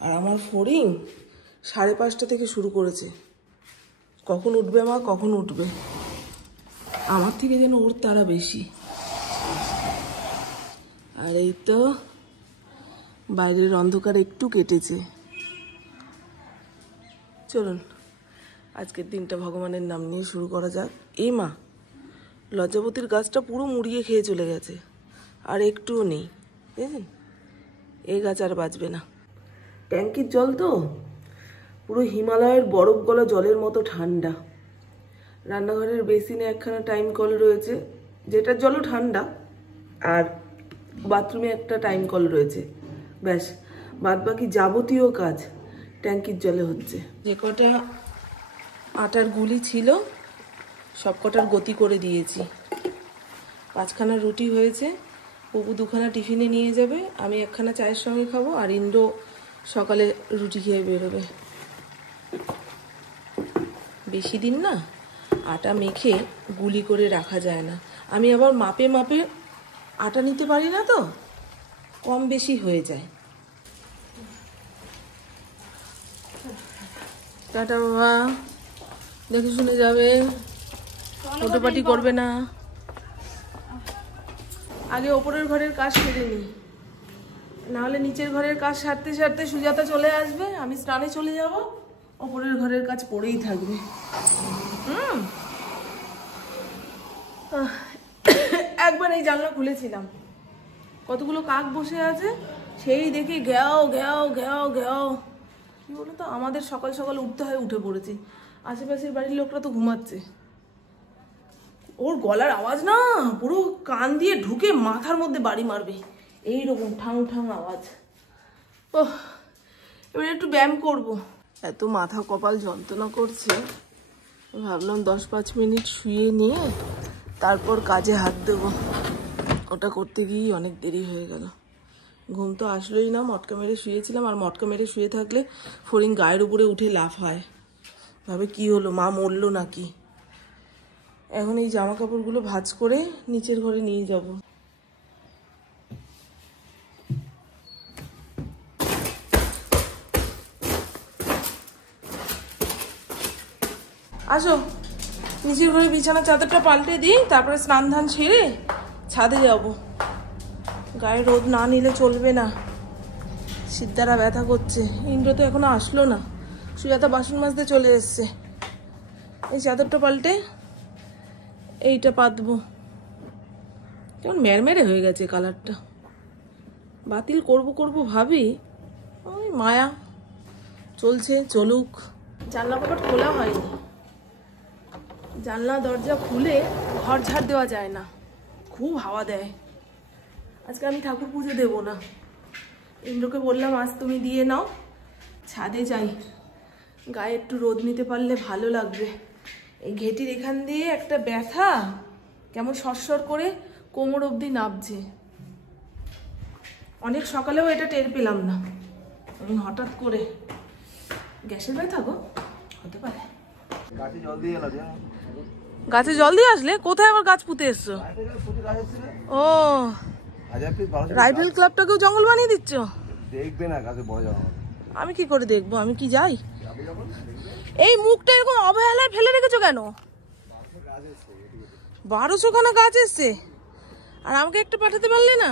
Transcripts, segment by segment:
আর আমার ফড়িং 5:30 থেকে শুরু করেছে। কখন উঠবে মা, কখন উঠবে? আমার থেকে যেন ওর তারা বেশি। আর এই তো বাইরের অন্ধকার একটু কেটেছে। চলুন আজকের দিনটা ভগবানের নাম নিয়ে শুরু করা যাক। এই মা, লজ্জাবতীর গাছটা পুরো মুড়িয়ে খেয়ে চলে গেছে, আর একটুও নেই, বুঝলেন? এই গাছ আর বাঁচবে না। ট্যাঙ্কির জল তো পুরো হিমালয়ের বরফ গলা জলের মতো ঠান্ডা। রান্নাঘরের বেসিনে একখানা টাইম কল রয়েছে, যেটার জলও ঠান্ডা, আর বাথরুমে একটা টাইম কল রয়েছে। ব্যাস, বাদ বাকি যাবতীয় কাজ ট্যাঙ্কির জলে হচ্ছে। যে কটা আটার গুলি ছিল সব কটার গতি করে দিয়েছি। 5খানা রুটি হয়েছে, পপু 2খানা টিফিনে নিয়ে যাবে, আমি 1খানা চায়ের সঙ্গে খাবো, আর ইন্দ্র সকালে রুটি খেয়ে বেরোবে। বেশি দিন না আটা মেখে গুলি করে রাখা যায় না। আমি আবার মাপে মাপে আটা নিতে পারি না, তো কম বেশি হয়ে যায়। টাটা বাবা, দেখে শুনে যাবে, ফটোপাটি করবে না। আগে ওপরের ঘরের কাজ সেরে নি, নাহলে নিচের ঘরের কাজ সারতে সারতে সুজাতা চলে আসবে, আমি স্নানে চলে যাব, ওপরের ঘরের কাজ পড়েই থাকবে। একবার এই জানলা খুলেছিলাম, কতগুলো কাক বসে আছে, সেই দেখে ঘ্যাও ঘ্যাও ঘ্যাও ঘ্যাও। কি বলো তো, আমাদের সকাল সকাল উঠতে হয়, উঠে পড়েছি, আশেপাশের বাড়ির লোকরা তো ঘুমাচ্ছে। ওর গলার আওয়াজ না পুরো কান দিয়ে ঢুকে মাথার মধ্যে বাড়ি মারবে, এইরকম ঠাং ঠাং আওয়াজ। ওহ, এবার একটু ব্যায়াম করব। এত মাথা কপাল যন্ত্রণা করছে, ভাবলাম 10-5 মিনিট শুয়ে নিয়ে তারপর কাজে হাত দেব। ওটা করতে গিয়েই অনেক দেরি হয়ে গেল। ঘুম তো আসলোই না, মটকা মেরে শুয়েছিলাম, আর মটকা মেরে শুয়ে থাকলে ফড়িং গায়ের উপরে উঠে লাফায়, ভাবে কি হলো, মা মরলো নাকি। এখন এই জামা কাপড়গুলো ভাঁজ করে নিচের ঘরে নিয়ে যাব। আসো, নিচের ঘরে বিছানা চাদরটা পাল্টে দিই, তারপরে স্নান ধান ছেড়ে ছাদে যাব। গায়ে রোদ না নিলে চলবে না, সিদ্ধারা ব্যথা করছে। ইন্দ্র তো এখনো আসলো না, সুজাতা বাসন মাজতে চলে এসছে। এই চাদরটা পাল্টে এইটা পাতবো। কেমন মেরমেরে হয়ে গেছে কালারটা, বাতিল করব করব ভাবি, ওই মায়া চলছে, চলুক। জানলা কপাট খোলা হয়নি, জানলা দরজা খুলে ঘর ঝাড় দেওয়া যায় না, খুব হাওয়া দেয়। আজকে আমি ঠাকুর পুজো দেবো না, ইন্দ্রকে বললাম আজ তুমি দিয়ে নাও, ছাদে যাই, গায়ে একটু রোদ নিতে পারলে ভালো লাগবে। এই ঘেটির এখান দিয়ে একটা ব্যথা কেমন সরসর করে কোমর অবধি নাবছে। অনেক সকালেও এটা টের পেলাম না, আমি হঠাৎ করে গ্যাসের ব্যথা গো, হতে পারে। গাছে জল দিয়ে আসলে? কোথায় আবার গাছ পুঁতে এসছো? ও, রাইফেল ক্লাবটাকেও জঙ্গল বানিয়ে দিচ্ছ? দেখবে না গাছে বড় জঙ্গল, আমি কি করে দেখবো, আমি কি যাই? এই মুখটা এরকম অবহেলায় ফেলে রেখেছো কেন? 1200 খানা গাছ এসছে, আর আমাকে একটা পাঠাতে পারলে না?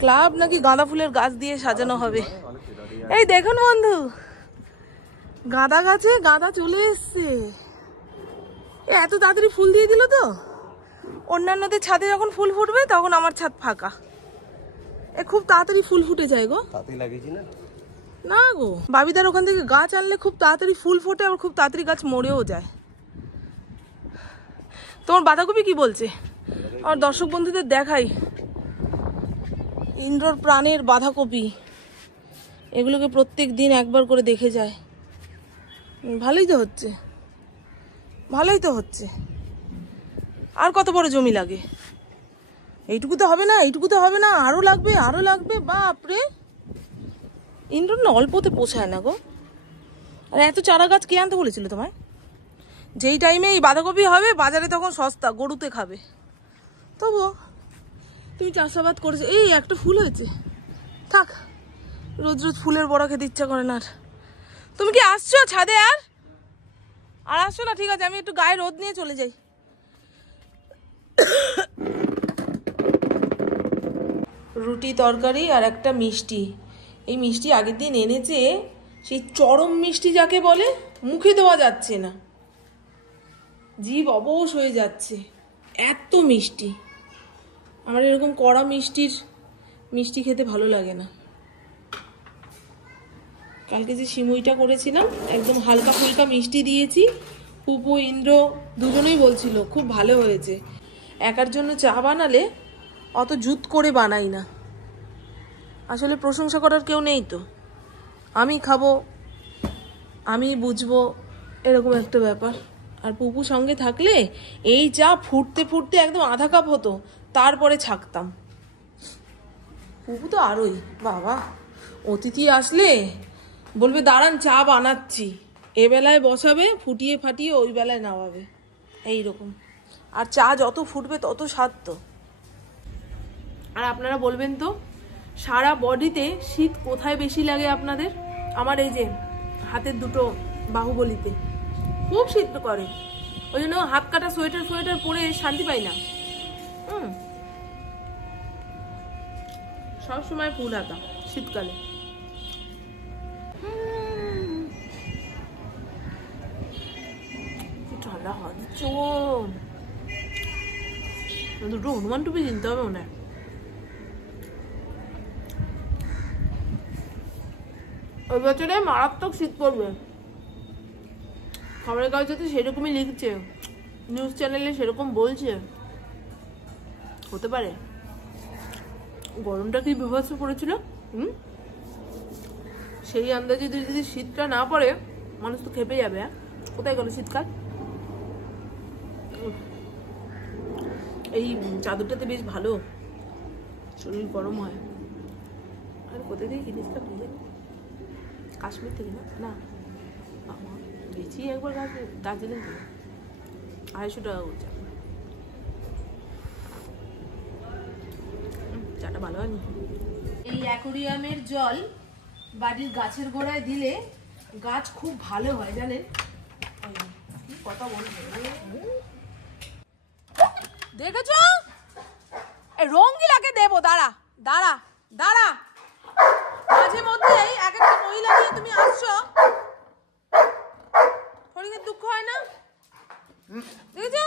ক্লাব নাকি গাঁদা ফুলের গাছ দিয়ে সাজানো হবে। এই দেখুন বন্ধু, গাঁদা গাছে গাঁদা চলে এসছে। এত তাড়াতাড়ি ফুল দিয়ে দিল তো, অন্যান্যদের ছাদে যখন ফুল ফুটবে তখন আমার ছাদ ফাঁকা। এ খুব তাড়াতাড়ি ফুল ফুটে যায় গো। না গো, বাবিদার ওখান থেকে গাছ আনলে খুব তাড়াতাড়ি ফুল ফোটে, আর খুব তাড়াতাড়ি গাছ মরেও যায়। তোমার বাঁধাকপি কি বলছে? আমার দর্শক বন্ধুদের দেখাই, ইন্দ্রর প্রাণের বাঁধাকপি, এগুলোকে প্রত্যেক দিন একবার করে দেখে যায়। ভালোই তো হচ্ছে, ভালোই তো হচ্ছে। আর কত বড় জমি লাগে? এইটুকু তো হবে না, এইটুকু তো হবে না, আরো লাগবে, আরো লাগবে। বাপরে, ইন্দ্র না অল্পতে পোষায় না গো। আর এত চারা গাছ কে আনতে বলেছিল তোমায়? যেই টাইমে এই বাঁধাকপি হবে বাজারে তখন সস্তা, গরুতে খাবে। তবুও তুমি চাষাবাদ করেছো। এই একটা ফুল হয়েছে, থাক, রোজ রোজ ফুলের বড়া খেতে ইচ্ছা করে না। তুমি কি আসছো ছাদে? আর আসছো না? ঠিক আছে, আমি একটু গায়ে রোদ নিয়ে চলে যাই। রুটি তরকারি আর একটা মিষ্টি। এই মিষ্টি আগের দিন এনেছে, সেই চরম মিষ্টি যাকে বলে, মুখে দেওয়া যাচ্ছে না, জিভ অবশ হয়ে যাচ্ছে, এত মিষ্টি। আমার এরকম কড়া মিষ্টি খেতে ভালো লাগে না। কালকে যে সিমুইটা করেছিলাম একদম হালকা ফুলকা মিষ্টি দিয়েছি, পুপু ইন্দ্র দুজনেই বলছিল খুব ভালো হয়েছে। একার জন্য চা বানালে অত জুত করে বানাই না, আসলে প্রশংসা করার কেউ নেই তো, আমি খাবো আমি বুঝবো, এরকম একটা ব্যাপার। আর পুপু সঙ্গে থাকলে এই চা ফুটতে ফুটতে একদম আধা কাপ হতো, তারপরে ছাকতাম। পুপু তো আরোই, বাবা অতিথি আসলে বলবে দাঁড়ান চা বানাচ্ছি, এ বেলায় বসাবে, ফুটিয়ে ফাটিয়ে ওই বেলায় নামাবে, এইরকম। আর চা যত ফুটবে তত স্বাদ তো। আর আপনারা বলবেন তো সারা বডিতে শীত কোথায় বেশি লাগে আপনাদের? আমার এই যে হাতের দুটো বাহুবলিতে খুব শীত করে, ওই জন্য হাত কাটা সোয়েটার পরে শান্তি পাই না। সবসময় ফুল হাতা শীতকালে। ঠান্ডা হয় দুটো হনুমান টুপি কিনতে হবে মনে হয়। ওই বছরে মারাত্মক শীত পড়বে, খবরের কাগজে সেরকমই লিখছে, নিউজ চ্যানেলে সেরকম বলছে। হতে পারে, গরমটা কি বিভৎস পড়েছিল, সেই আন্দাজে যদি শীতটা না পড়ে মানুষ তো খেপে যাবে। কোথায় গেল শীতকাল? এই চাদরটাতে বেশ ভালো, শরীর গরম হয়। আর কোথায় থেকে কিনেছিলাম কাশ্মীর থেকে? না বেশি একবার দার্জিলিং থেকে, 250 টাকা করছে। চাটা ভালো হয়নি। এই অ্যাকোরিয়ামের জল বাড়ির গাছের গোড়ায় দিলে গাছ খুব ভালো হয় জানেন। কথা বলবো দেখেছো, রঙ্গিলাকে দেবো, দাঁড়া দাঁড়া দাঁড়া, মাঝে মধ্যে এক একটা মহিলা নিয়ে তুমি আসছো, ফরিদের দুঃখ হয় না? দেখেছো,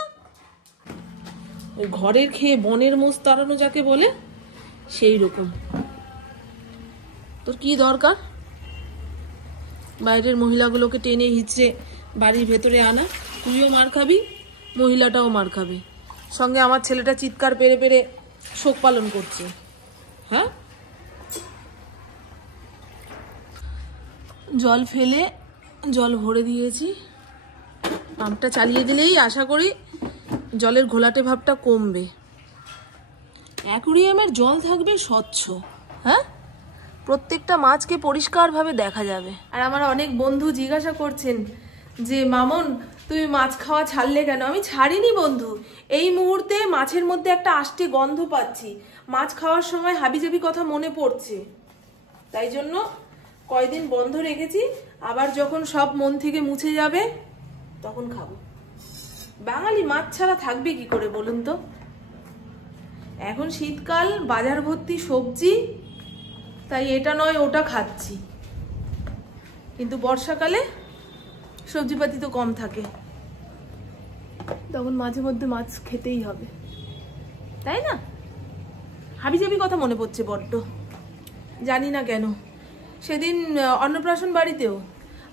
ওই ঘরের খেয়ে বনের মোষ তাড়ানো যাকে বলে, সেই রকম। তোর কি দরকার বাইরের মহিলাগুলোকে টেনে হিচড়ে বাড়ির ভেতরে আনা? তুইও মার খাবি, মহিলাটাও মার খাবে, সঙ্গে আমার ছেলেটা চিৎকার পেরে পেরে শোক পালন করছে। হ্যাঁ, জল ফেলে জল ভরে দিয়েছি, পাম্পটা চালিয়ে দিলেই আশা করি জলের ঘোলাটে ভাবটা কমবে, অ্যাকোরিয়ামের জল থাকবে স্বচ্ছ। হ্যাঁ, প্রত্যেকটা মাছকে পরিষ্কারভাবে দেখা যাবে। আর আমার অনেক বন্ধু জিজ্ঞাসা করছেন যে মামন তুমি মাছ খাওয়া ছাড়লে কেন? আমি ছাড়িনি বন্ধু, এই মুহূর্তে মাছের মধ্যে একটা আষ্টে গন্ধ পাচ্ছি, মাছ খাওয়ার সময় হাবিজাবি কথা মনে পড়ছে, তাই জন্য কয়দিন বন্ধ রেখেছি। আবার যখন সব মন থেকে মুছে যাবে তখন খাবো। বাঙালি মাছ ছাড়া থাকবে কি করে বলুন তো? এখন শীতকাল, বাজার ভর্তি সবজি, তাই এটা নয় ওটা খাচ্ছি, কিন্তু বর্ষাকালে সবজিপাতি তো কম থাকে, তখন মাঝে মধ্যে মাছ খেতেই হবে, তাই না? হাবিজাবি কথা মনে পড়ছে বড্ড, জানি না কেন। সেদিন অন্নপ্রাশন বাড়িতেও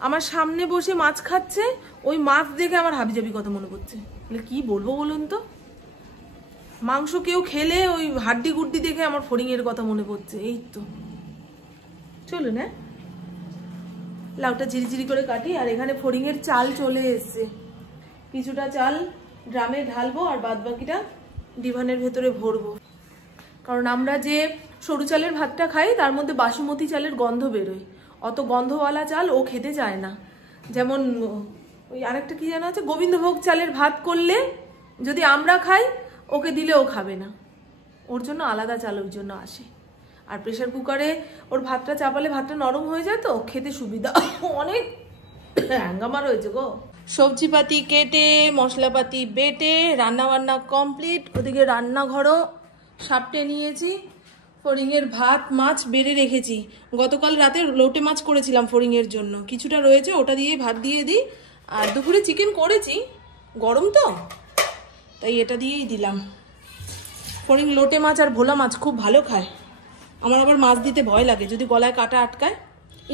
আমার সামনে বসে মাছ খাচ্ছে, ওই মাছ দেখে আমার হাবিজাবি কথা মনে পড়ছে। কি বলবো বলুন তো, মাংস কেউ খেলে ওই হাড্ডি গুড্ডি দেখে আমার ফড়িংয়ের কথা মনে পড়ছে। এই তো চলুন, হ্যাঁ লাউটা ঝিরিঝিরি করে কাটি। আর এখানে ফড়িংয়ের চাল চলে এসছে, কিছুটা চাল ড্রামে ঢালবো আর বাদ বাকিটা ডিভানের ভেতরে ভরবো, কারণ আমরা যে সরু চালের ভাতটা খাই তার মধ্যে বাসমতি চালের গন্ধ বেরোয়, অত গন্ধওয়ালা চাল ও খেতে চায় না। যেমন ওই আরেকটা কি জানা আছে, গোবিন্দভোগ চালের ভাত করলে যদি আমরা খাই, ওকে দিলে ও খাবে না, ওর জন্য আলাদা চাল ওই জন্য আসে। আর প্রেশার কুকারে ওর ভাতটা চাপালে ভাতটা নরম হয়ে যায়, তো খেতে সুবিধা। অনেক হ্যাঙ্গামা রয়েছে গো। সবজিপাতি কেটে মশলাপাতি বেটে রান্না বান্না কমপ্লিট। ওদিকে রান্নাঘরও সাপটে নিয়েছি। ফড়িংয়ের ভাত মাছ বেড়ে রেখেছি। গতকাল রাতে লোটে মাছ করেছিলাম ফড়িংয়ের জন্য, কিছুটা রয়েছে, ওটা দিয়ে ভাত দিয়ে দিই। আর দুপুরে চিকেন করেছি, গরম তো তাই এটা দিয়েই দিলাম। ফড়িং লোটে মাছ আর ভোলা মাছ খুব ভালো খায়। আমার আবার মাছ দিতে ভয় লাগে, যদি গলায় কাটা আটকায়।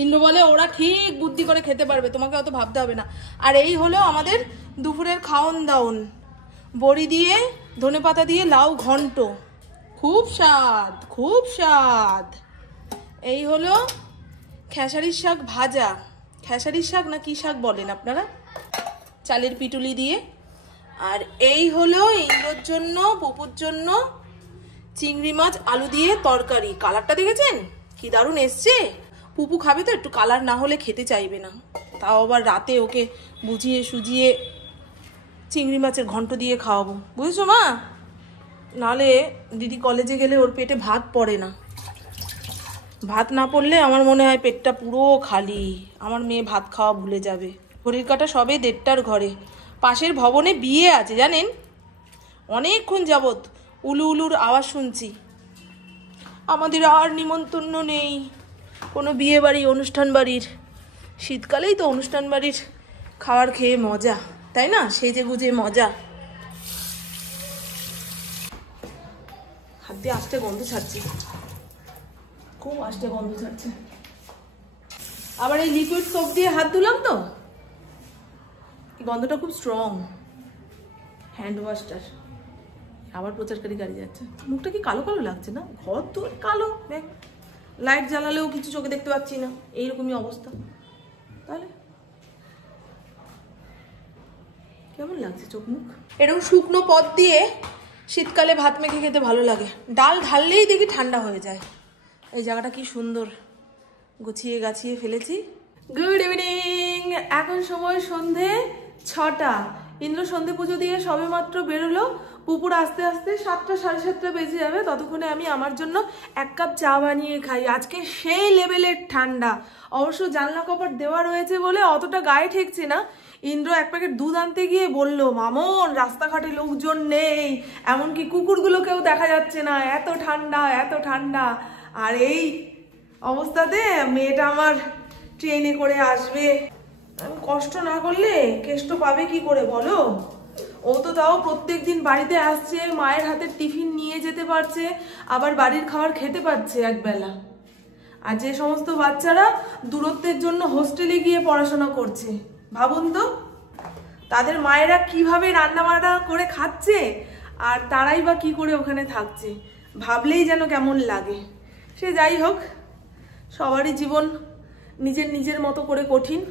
ইন্দ্র বলে ওরা ঠিক বুদ্ধি করে খেতে পারবে, তোমাকে অত ভাবতে হবে না। আর এই হলো আমাদের দুপুরের খাওন দাওন। বড়ি দিয়ে ধনেপাতা দিয়ে লাউ ঘন্ট, খুব স্বাদ, খুব স্বাদ। এই হলো খেসারির শাক ভাজা, খেসারির শাক না কি শাক বলেন আপনারা, চালের পিটুলি দিয়ে। আর এই হলো ইন্দ্রর জন্য পুপুর জন্য চিংড়ি মাছ আলু দিয়ে তরকারি। কালারটা দেখেছেন কি দারুণ এসছে। পুপু খাবে তো, একটু কালার না হলে খেতে চাইবে না। তাও আবার রাতে ওকে বুঝিয়ে সুজিয়ে চিংড়ি মাছের ঘন্ট দিয়ে খাওয়াবো, বুঝেছো মা? নাহলে দিদি কলেজে গেলে ওর পেটে ভাত পড়ে না। ভাত না পড়লে আমার মনে হয় পেটটা পুরো খালি। আমার মেয়ে ভাত খাওয়া ভুলে যাবে। ঘড়ির কাঁটা সবে 1:30টার ঘরে। পাশের ভবনে বিয়ে আছে জানেন, অনেকক্ষণ যাবৎ উলু উলুর আওয়াজ শুনছি। আমাদের আর নিমন্ত্রণ নেই কোনো বিয়ে বাড়ি অনুষ্ঠান বাড়ির। শীতকালেই তো অনুষ্ঠান বাড়ির খাবার খেয়ে মজা, তাই না? সেজে গুজে মজা। হাত দিয়ে আস্তে গন্ধ ছাড়ছে, খুব আস্তে গন্ধ ছাড়ছে। আবার এই লিকুইড সোপ দিয়ে হাত ধুলাম তো, গন্ধটা খুব স্ট্রং। হ্যান্ড ওয়াশটার। আবার প্রচারকারী গাড়ি যাচ্ছে। মুখটা কি কালো কালো লাগছে না? ঘর তো কালো, লাইট জ্বালালেও কিছু চোখে দেখতে পাচ্ছি না, এইরকমই অবস্থা। তাহলে কেমন লাগছে চোখ মুখ? এরকম শুকনো পদ দিয়ে শীতকালে ভাত মেখে খেতে ভালো লাগে। ডাল ঢাললেই দেখি ঠান্ডা হয়ে যায়। এই জায়গাটা কি সুন্দর গুছিয়ে গাছিয়ে ফেলেছি। Good evening. এখন সময় সন্ধে 6টা। ইন্দ্র সন্ধে পুজো দিয়ে সবে মাত্র বেরোলো। পুকুর আস্তে আস্তে 7টা 7:30 বেজে যাবে। ততক্ষণে আমি আমার জন্য 1 কাপ চা বানিয়ে খাই। আজকে সেই লেভেলের ঠান্ডা। অবশ্য জানলা কপাট দেওয়া রয়েছে বলে অতটা গায়ে ঠেকছে না। ইন্দ্র 1 প্যাকেট দুধ আনতে গিয়ে বললো, মামন রাস্তাঘাটে লোকজন নেই, এমনকি কুকুরগুলোকেও দেখা যাচ্ছে না, এত ঠান্ডা এত ঠান্ডা। আর এই অবস্থাতে মেয়েটা আমার ট্রেনে করে আসবে, আমি কষ্ট না করলে কেষ্ট পাবে কি করে বলো? ও তো তাও প্রত্যেকদিন বাড়িতে আসছে, মায়ের হাতের টিফিন নিয়ে যেতে পারছে, আবার বাড়ির খাবার খেতে পারছে একবেলা। আর যে সমস্ত বাচ্চারা দূরত্বের জন্য হোস্টেলে গিয়ে পড়াশোনা করছে, ভাবুন তো তাদের মায়েরা কিভাবে রান্না বান্না করে খাচ্ছে, আর তারাই বা কি করে ওখানে থাকছে। ভাবলেই যেন কেমন লাগে। সে যাই হোক, সবারই জীবন নিজের নিজের মতো করে কঠিন।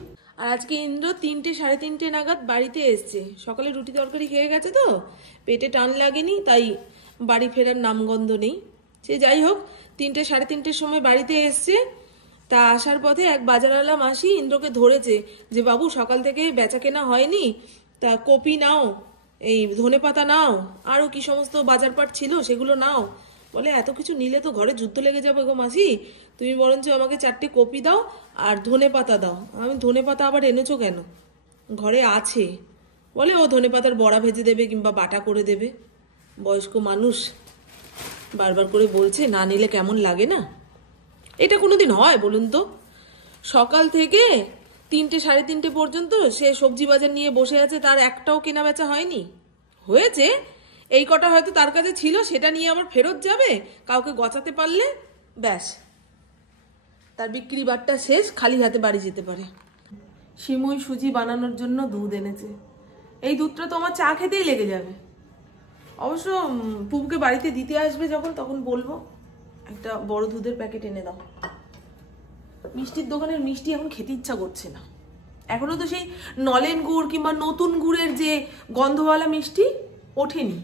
আর আজকে ইন্দ্র 3টে 3:30 নাগাদ বাড়িতে এসছে। সকালে রুটি তরকারি খেয়ে গেছে তো পেটে টান লাগেনি, তাই বাড়ি ফেরার নামগন্ধ নেই। সে যাই হোক 3টে 3:30 সময় বাড়িতে এসছে। তা আসার পথে এক বাজারওয়ালা মাসি ইন্দ্রকে ধরেছে যে বাবু সকাল থেকে বেচা কেনা হয়নি, তা কপি নাও, এই ধনেপাতা নাও, আরও কি সমস্ত বাজারপাট ছিল সেগুলো নাও। বলে এত কিছু নিলে তো ঘরে যুদ্ধ লেগে যাবে গো মাসি, তুমি বরঞ্চ আমাকে 4টে কপি দাও আর ধনেপাতা দাও। আমি ধনেপাতা আবার এনেছো কেন? ঘরে আছে। বলে ও ধনেপাতার বড়া ভেজে দেবে কিংবা বাটা করে দেবে। বয়স্ক মানুষ বারবার করে বলছে, না নিলে কেমন লাগে না? এটা কোনোদিন হয় বলুন তো? সকাল থেকে 3টে 3:30 পর্যন্ত সে সবজি বাজার নিয়ে বসে আছে, তার একটাও কেনা বেচা হয়নি। হয়েছে এই কটা হয়তো তার কাছে ছিল, সেটা নিয়ে আবার ফেরত যাবে কাউকে গচাতে পারলে, ব্যাস তার বিক্রি বাট্টা শেষ, খালি হাতে বাড়ি যেতে পারে। সিমুই সুজি বানানোর জন্য দুধ এনেছে। এই দুধটা তো আমার চা খেতেই লেগে যাবে। অবশ্য পুবকে বাড়িতে দিতে আসবে যখন, তখন বলবো একটা বড় দুধের প্যাকেট এনে দাও। মিষ্টির দোকানের মিষ্টি এখন খেতে ইচ্ছা করছে না। এখনো তো সেই নলেন গুড় কিংবা নতুন গুড়ের যে গন্ধওয়ালা মিষ্টি ওঠেনি,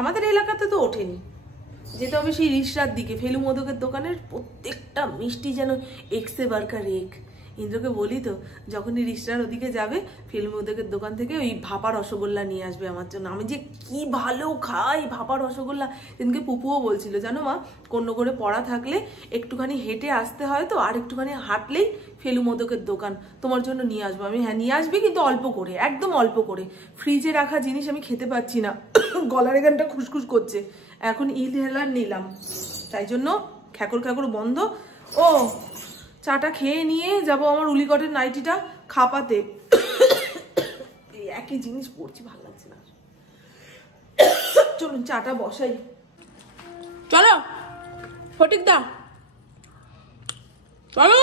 আমাদের এলাকাতে তো ওঠেনি। যেতে হবে সেই রিসরার দিকে, ফেলু মোদকের দোকানের প্রত্যেকটা মিষ্টি যেন এক্সে বার্কার এক, ইন্দ্রকে বলি তো যখনই রিক্সার ওদিকে যাবে ফিল্ম ওদিকের দোকান থেকে ওই ভাপা রসগোল্লা নিয়ে আসবে আমার জন্য। আমি যে কি ভালো খাই ভাপা রসগোল্লা। সেদিনকে পুপুও বলছিল জানো মা, কোনো করে পড়া থাকলে একটুখানি হেঁটে আসতে হয় তো, আর একটুখানি হাঁটলেই ফেলু মোদকের দোকান, তোমার জন্য নিয়ে আসবো। আমি হ্যাঁ নিয়ে আসবি, কিন্তু অল্প করে, একদম অল্প করে। ফ্রিজে রাখা জিনিস আমি খেতে পাচ্ছি না, গলার এখানটা খুসখুস করছে। এখন ইনহেলার নিলাম, তাই জন্য খ্যাকর খ্যাকর বন্ধ। ও চাটা খেয়ে নিয়ে যাব আমার উলিকটের নাইটিটা খাপাতে। এই একই জিনিস পড়ছি, ভালো লাগছে না। চলুন চাটা বসাই। চলো ফটিক দা, চলো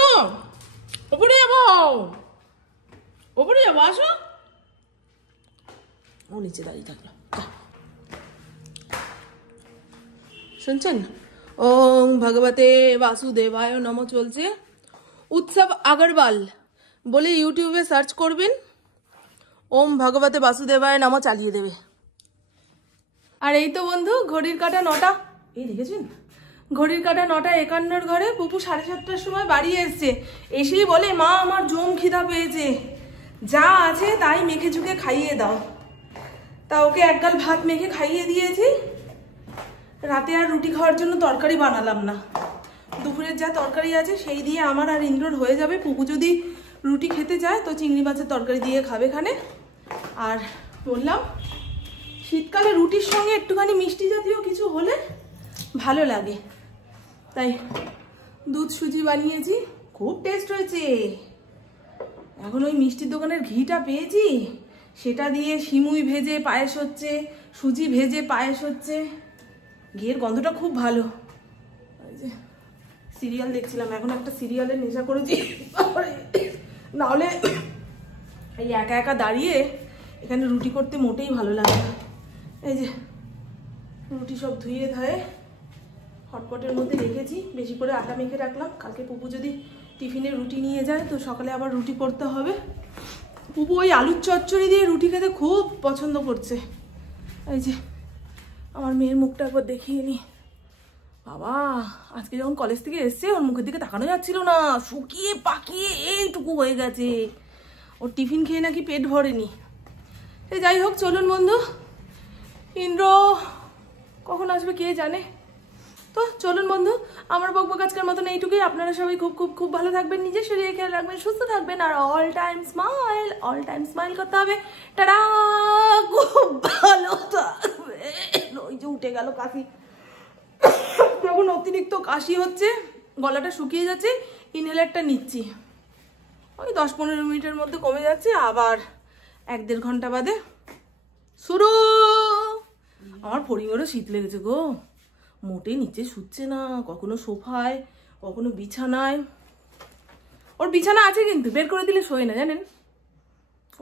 ওপরে যাবো, ওপরে যাবো, আসো। ও নিচে দাঁড়িয়ে থাকলো। শুনছেন? ওম ভগবতে বাসুদেবায় নমঃ চলছে। উৎসব আগরওয়াল বলে ইউটিউবে সার্চ করবেন, ওম ভগবতে বাসুদেবায় নমঃ চালিয়ে দেবে। আর এই তো বন্ধু ঘড়ির কাঁটা 9টা, এই দেখেছেন ঘড়ির কাঁটা 9:51 ঘরে। পুপু 7:30টার সময় বাড়ি এসছে, এসেই বলে মা আমার জম খিদা পেয়েছে, যা আছে তাই মেখে ঝুঁকে খাইয়ে দাও। তা ওকে এক গাল ভাত মেখে খাইয়ে দিয়েছি। রাতে আর রুটি খাওয়ার জন্য তরকারি বানালাম না, দুপুরের যা তরকারি আছে সেই দিয়ে আমার আর ইন্দ্রর হয়ে যাবে। পুপু যদি রুটি খেতে চায় তো চিংড়ি মাছের তরকারি দিয়ে খাবে খানে। আর বললাম শীতকালে রুটির সঙ্গে একটুখানি মিষ্টি জাতীয় কিছু হলে ভালো লাগে, তাই দুধ সুজি বানিয়েছি, খুব টেস্ট হয়েছে। এখন ওই মিষ্টির দোকানের ঘিটা পেয়েছি, সেটা দিয়ে সিমুই ভেজে পায়েস হচ্ছে, সুজি ভেজে পায়েস হচ্ছে। ঘিয়ের গন্ধটা খুব ভালো। ওই যে সিরিয়াল দেখছিলাম, এখন একটা সিরিয়ালের নেশা করেছি, নাহলে এই একা একা দাঁড়িয়ে এখানে রুটি করতে মোটেই ভালো লাগে না। এই যে রুটি সব ধুয়ে ধুয়ে হটপটের মধ্যে রেখেছি, বেশি করে আটা মেখে রাখলাম। কালকে পুপু যদি টিফিনে রুটি নিয়ে যায় তো সকালে আবার রুটি করতে হবে। পুপু ওই আলুর চচ্চড়ি দিয়ে রুটি খেতে খুব পছন্দ করছে। এই যে আমার মেয়ের মুখটা একবার দেখিয়ে নি। বাবা আজকে যখন কলেজ থেকে এসছে ওর মুখের দিকে তাকানো যাচ্ছিল না, শুকিয়ে পাকিয়ে এইটুকু হয়ে গেছে। ওর টিফিন খেয়ে নাকি পেট ভরেনি। সে যাই হোক, চলুন বন্ধু, ইন্দ্র কখন আসবে কে জানে। তো চলুন বন্ধু, আমার বকবক আজকের মতন এইটুকুই। আপনারা সবাই খুব খুব খুব ভালো থাকবেন, নিজের শরীরে খেয়াল রাখবেন, সুস্থ থাকবেন, আর অল টাইম স্মাইল করতে হবে। টাটা, খুব ভালো থাকবে। ওই যে উঠে গেল কাশি, যখন অতিরিক্ত কাশি হচ্ছে, গলাটা শুকিয়ে যাচ্ছে, ইনহেলারটা নিচ্ছি, ওই 10-15 মিনিটের মধ্যে কমে যাচ্ছে, আবার 1-1.5 ঘন্টা বাদে শুরু। আমার পরিবারও শীত লেগেছে গো, মোটেই নিচে শুচ্ছে না, কখনো সোফায় কখনো বিছানায়। ওর বিছানা আছে কিন্তু বের করে দিলে শোয় না জানেন।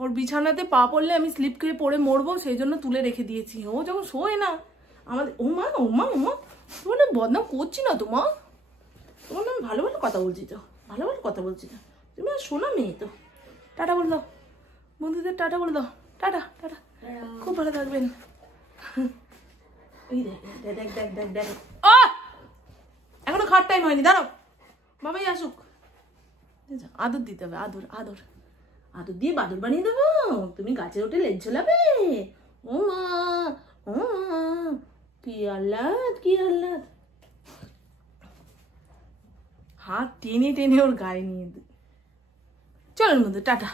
ওর বিছানাতে পা পড়লে আমি স্লিপ খেয়ে পড়ে মরবো, সেই জন্য তুলে রেখে দিয়েছি। ও যখন শোয় না আমাদের, ও মা তোমার না বদনাম করছি না, তোমার না আমি ভালো ভালো কথা বলছি তো, ভালো ভালো কথা বলছি তো, তুমি আর শোনা মেয়ে তো। টাটা বলে দাও বন্ধুদের, টাটা বলে দাও, টাটা টাটা, খুব ভালো থাকবেন। এখনো খাওয়ার টাইম হয়নি, দাঁড়াও বাবাই আসুক। আদর দিতে হবে, আদর আদর আদর দিয়ে বাদর বানিয়ে দেবো। তুমি গাছে উঠে লেজ ঝোলাবে। ও মা, ও মা, কি আহ্লাদ কি আহ্লাদ। হাত টেনে টেনে ওর গায়ে নিয়ে। চলুন বন্ধু, টাটা।